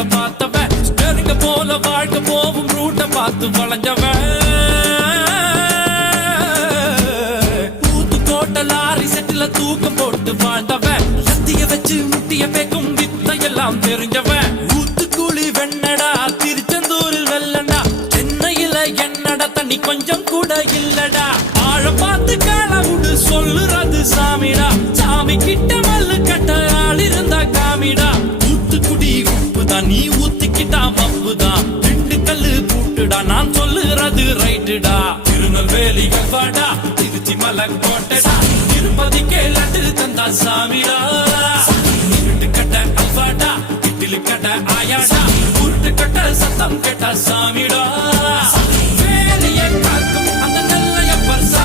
அழக பார்த்தவன் ஸ்டேரிங்க போல வாழ்க்கை போவும் ரூட்ட பார்த்து வளைஞ்சவன் ஊத்து போட்ட லாரி செட்டில தூக்கம் போட்டு வாழ்ந்தவன் லத்திய வச்சு முட்டிய பேக்கும் வித்தையெல்லாம் தெரிஞ்சவன் ஊத்துக்குழி வெண்ணடா திருச்செந்தூரில் வெள்ளடா சென்னையில என்னடா தண்ணி கொஞ்சம் கூட இல்லடா ஆழ பார்த்து காலவுடு சொல்லுறது சாமிடா சாமி கிட்ட மல்லு கட்ட ஆள் இருந்தா காமிடா ஊத்துக்குடி உப்புதான் நீ ஊத்திக்கிட்டா மப்புதான் ரெண்டு கல்லு பூட்டுடா நான் சொல்லுறது ரைட்டுடா திருநெல்வேலி வாடா திருச்சி மலை கோட்டடா திருப்பதிக்கே லட்டு தந்தா சாமிடா இருட்டு கட்ட அல்வாடா இட்லி கட்ட ஆயாடா உருட்டு கட்ட சத்தம் கேட்டா சாமிடா